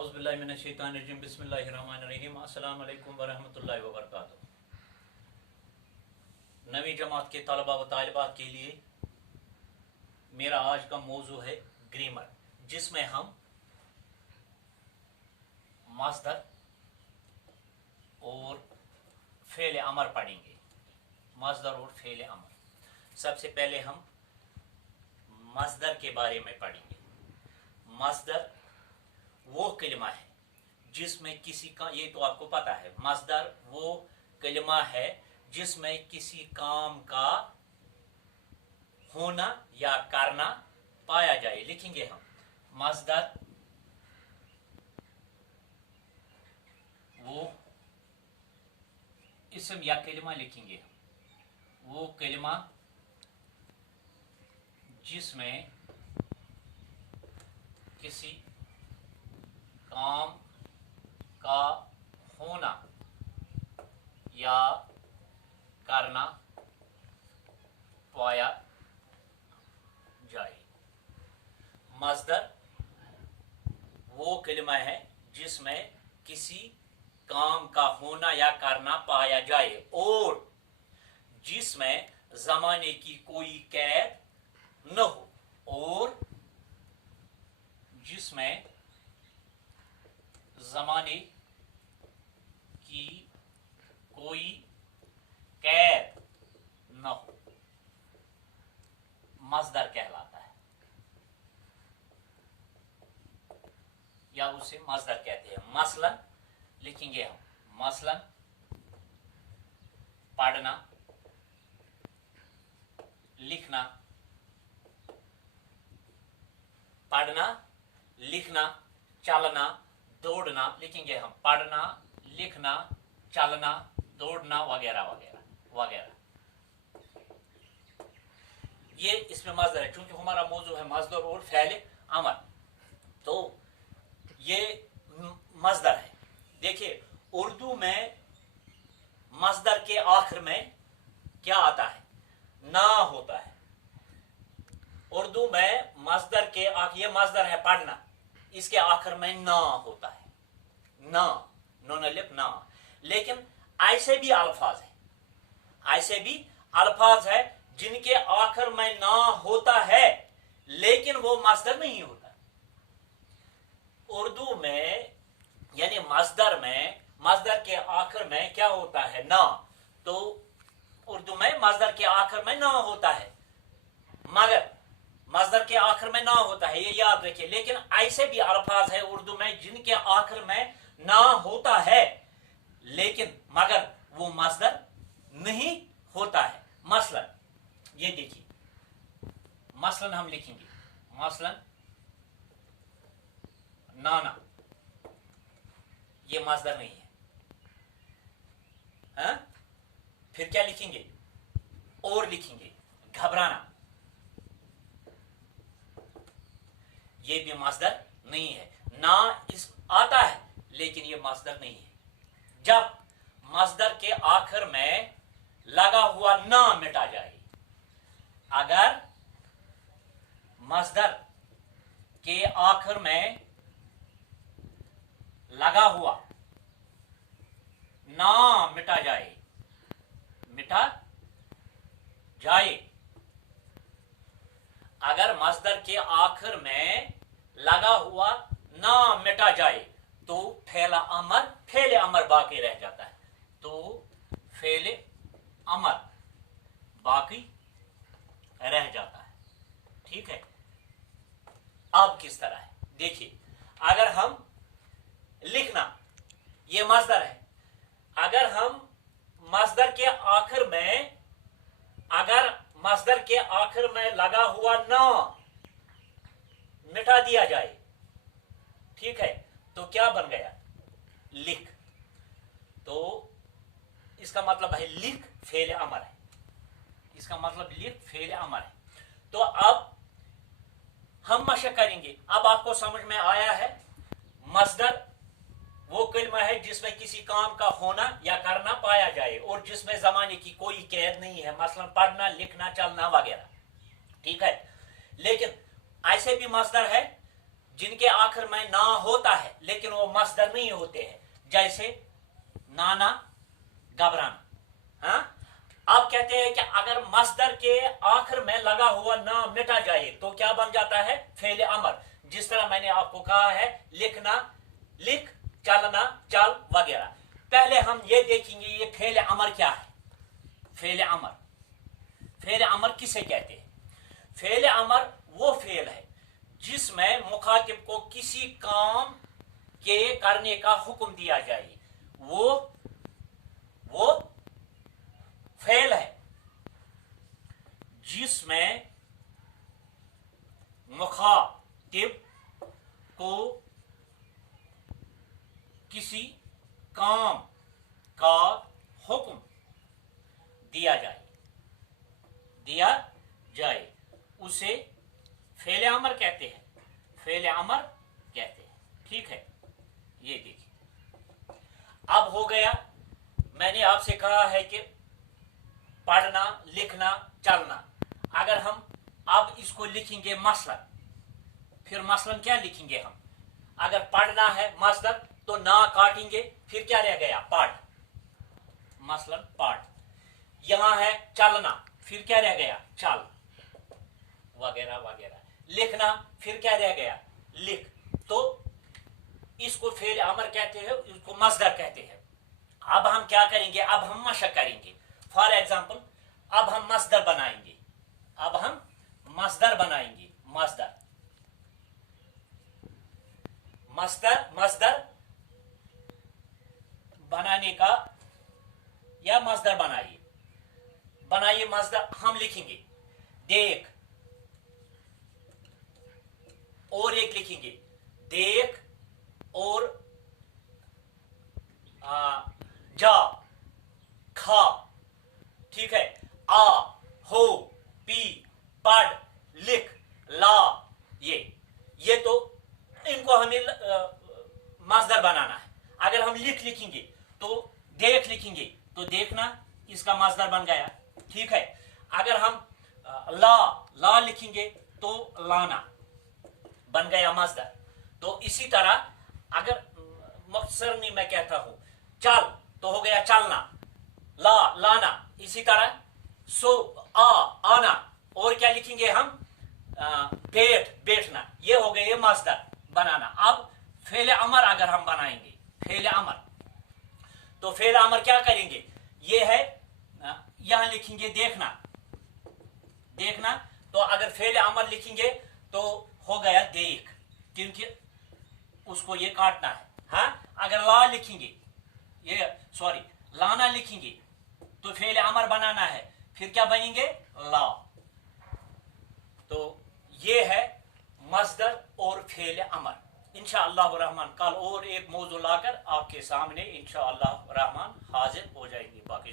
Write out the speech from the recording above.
औज़ुबिल्लाहि मिनश्शैतानिर्रजीम बिस्मिल्लाहिर्रहमानिर्रहीम अस्सलामु अलैकुम वरहमतुल्लाहि वबरकातुहू। नवी जमात के तलबा व तालिबात के लिए मेरा आज का मौजू है ग्रामर, जिसमें हम मस्दर और फ़ेल अमर पढ़ेंगे। मस्दर और फ़ेल अमर। सबसे पहले हम मस्दर के बारे में पढ़ेंगे। मस्दर वो कलिमा है जिसमें किसी का, ये तो आपको पता है, मस्दर वो कलिमा है जिसमें किसी काम का होना या करना पाया जाए। लिखेंगे हम मस्दर वो इसम या कलिमा, लिखेंगे वो कलिमा जिसमें किसी काम का होना या करना पाया जाए। मस्दर वो कलिमा है जिसमें किसी काम का होना या करना पाया जाए और जिसमें जमाने की कोई कैद न हो, और जिसमें जमाने की कोई कैद न हो, मस्दर कहलाता है या उसे मस्दर कहते हैं। मसलन लिखेंगे हम, मसलन पढ़ना, लिखना, पढ़ना, लिखना, चलना, दौड़ना, लिखेंगे हम पढ़ना, लिखना, चलना, दौड़ना वगैरह वगैरह वगैरह। ये इसमें मस्दर है। चूंकि हमारा मौजू है मस्दर और फ़ेल अमर, तो ये मस्दर है। देखिए, उर्दू में मस्दर के आखिर में क्या आता है? ना होता है। उर्दू में मस्दर के ये मस्दर है पढ़ना, इसके आखिर में ना होता है, ना, नून अलिफ ना। लेकिन ऐसे भी अल्फाज है, ऐसे भी अल्फाज है जिनके आखिर में ना होता है लेकिन वो मस्दर नहीं होता। उर्दू में यानी मस्दर में, मस्दर के आखिर में क्या होता है? ना। तो उर्दू में मस्दर के आखिर में ना होता है, मगर मस्दर के आखिर में ना होता है, ये याद रखिए। लेकिन ऐसे भी अल्फाज है उर्दू में जिनके आखिर में ना होता है लेकिन मगर वो मस्दर नहीं होता है। मसलन ये देखिए, मसलन हम लिखेंगे, मसलन नाना, ये मस्दर नहीं है। हाँ? फिर क्या लिखेंगे? और लिखेंगे घबराना, ये भी मस्दर नहीं है। ना इस आता है लेकिन ये मस्दर नहीं है। जब मस्दर के आखिर में लगा हुआ ना मिटा जाए, अगर मस्दर के आखिर में लगा हुआ ना मिटा जाए, मिटा जाए, अगर मस्दर के आखिर में लगा हुआ ना मिटा जाए तो फ़ेल अमर बाकी रह जाता है। तो फ़ेल अमर बाकी रह जाता है। ठीक है। अब किस तरह है देखिए, अगर हम लिखना, ये मस्दर है, अगर हम मस्दर के आखिर में, अगर मस्दर के आखिर में लगा हुआ ना मिटा दिया जाए, ठीक है, तो क्या बन गया? लिख। तो इसका मतलब है लिख फ़ेल अमर है, इसका मतलब लिख फ़ेल अमर है। तो अब हम मशक करेंगे। अब आपको समझ में आया है, मस्दर वो कलिमा है जिसमें किसी काम का होना या करना पाया जाए और जिसमें जमाने की कोई कैद नहीं है, मसलन पढ़ना, लिखना, चलना वगैरह। ठीक है। लेकिन ऐसे भी मस्दर है जिनके आखिर में ना होता है लेकिन वो मस्दर नहीं होते हैं, जैसे नाना, घबराना। हाँ, अब कहते हैं कि अगर मस्दर के आखिर में लगा हुआ ना मिटा जाए तो क्या बन जाता है? फेल अमर। जिस तरह मैंने आपको कहा है, लिखना, लिख, चलना, चल, वगैरह। पहले हम ये देखेंगे ये फेल अमर क्या है। फेल अमर, फेल अमर किसे कहते हैं? फेल अमर वो फेल है जिसमें मुखातिब को किसी काम के करने का हुक्म दिया जाए, वो फेल है जिसमें मुखातिब को किसी काम का हुक्म दिया जाए उसे फेल अमर कहते हैं, फेल अमर कहते हैं। ठीक है, ये देखिए अब हो गया। मैंने आपसे कहा है कि पढ़ना, लिखना, चलना। अगर हम अब इसको लिखेंगे मसलन, फिर मसलन क्या लिखेंगे हम? अगर पढ़ना है मसदर तो ना काटेंगे, फिर क्या रह गया? पढ़, मसलन पढ़। यहां है चलना, फिर क्या रह गया? चल, वगैरह वगैरह। लिखना, फिर क्या रह गया? लिख। तो इसको फेल अमर कहते हैं, इसको मसदर कहते हैं। अब हम क्या करेंगे? अब हम मशक करेंगे। फॉर एग्जाम्पल, अब हम मसदर बनाएंगे, अब हम मसदर बनाएंगे। मसदर, मसदर, मसदर बनाने का, या मसदर बनाइए मसदर। हम लिखेंगे देख, और एक लिखेंगे देख, और जा, खा। ठीक है, आ, हो, पी, पढ़, लिख, ला। ये तो इनको हमें मसदर बनाना है। अगर हम लिखेंगे तो देख लिखेंगे तो देखना, इसका मसदर बन गया। ठीक है, अगर हम ला लिखेंगे तो लाना बन गया मसदर। तो इसी तरह अगर मुख्तसर नहीं मैं कहता हूं चल तो हो गया चलना, लाना। इसी तरह सो, आना। और क्या लिखेंगे हम? बैठना। ये हो गए मसदर बनाना। अब फेल अमर अगर हम बनाएंगे, फेल अमर, तो फेल अमर क्या करेंगे? ये है, यहां लिखेंगे देखना। तो अगर फेल अमर लिखेंगे तो हो गया देख, क्योंकि उसको ये काटना है। हाँ, अगर ला लिखेंगे, लाना लिखेंगे तो फेल अमर बनाना है, फिर क्या बनेंगे? ला। तो ये है मसदर और फेल अमर। इंशाअल्लाह रहमान कल और एक मौजू लाकर आपके सामने इंशाअल्लाह रहमान हाजिर हो जाएंगे। बाकी